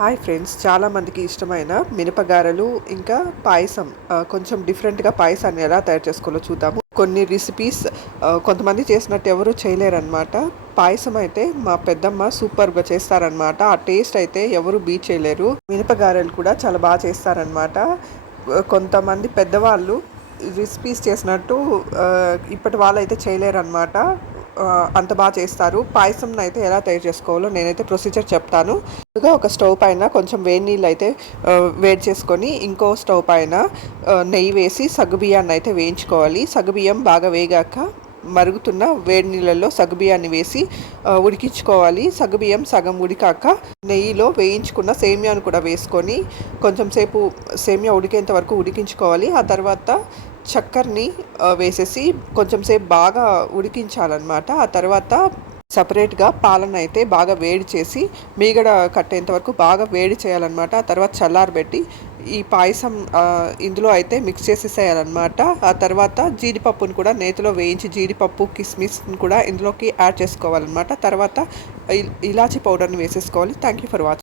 Hi friends, చాలామందికి ఇష్టమైన మినపగారెలు ఇంకా పాయసం. కొంచెం డిఫరెంట్గా పాయసాన్ని ఎలా తయారు చేసుకోవాలో చూద్దాము. కొన్ని రెసిపీస్ కొంతమంది చేసినట్టు ఎవరు చేయలేరన్నమాట. పాయసం అయితే మా పెద్దమ్మ సూపర్గా చేస్తారనమాట. ఆ టేస్ట్ అయితే ఎవరు బీట్ చేయలేరు. మినపగారెలు కూడా చాలా బాగా చేస్తారనమాట. కొంతమంది పెద్దవాళ్ళు రెసిపీస్ చేసినట్టు ఇప్పటి వాళ్ళు అయితే చేయలేరన్నమాట. అంత బాగా చేస్తారు. పాయసం అయితే ఎలా తయారు చేసుకోవాలో నేనైతే ప్రొసీజర్ చెప్తాను. ముందుగా ఒక స్టవ్ పైన కొంచెం వేడి నీళ్ళు అయితే వేడి చేసుకొని ఇంకో స్టవ్ పైన నెయ్యి వేసి సగ్గుబియ్యాన్ని అయితే వేయించుకోవాలి. సగ్గుబియ్యం బాగా వేగాక మరుగుతున్న వేడి నీళ్ళల్లో సగ్గుబియ్యాన్ని వేసి ఉడికించుకోవాలి. సగ్గుబియ్యం సగం ఉడికాక నెయ్యిలో వేయించుకున్న సేమియాను కూడా వేసుకొని కొంచెం సేపు సేమియా ఉడికేంత వరకు ఉడికించుకోవాలి. ఆ తర్వాత చక్కెరని వేసేసి కొంచెం సేపు బాగా ఉడికించాలన్నమాట. ఆ తర్వాత సపరేట్గా పాలన అయితే బాగా వేడి చేసి మీగడ కట్టేంత వరకు బాగా వేడి చేయాలన్నమాట. ఆ తర్వాత చల్లారబెట్టి ఈ పాయసం ఇందులో అయితే మిక్స్ చేసేసేయాలన్నమాట. ఆ తర్వాత జీడిపప్పును కూడా నేతిలో వేయించి జీడిపప్పు కిస్మిస్ని కూడా ఇందులోకి యాడ్ చేసుకోవాలన్నమాట. తర్వాత ఇలాచీ పౌడర్ని వేసేసుకోవాలి. Thank you for watching.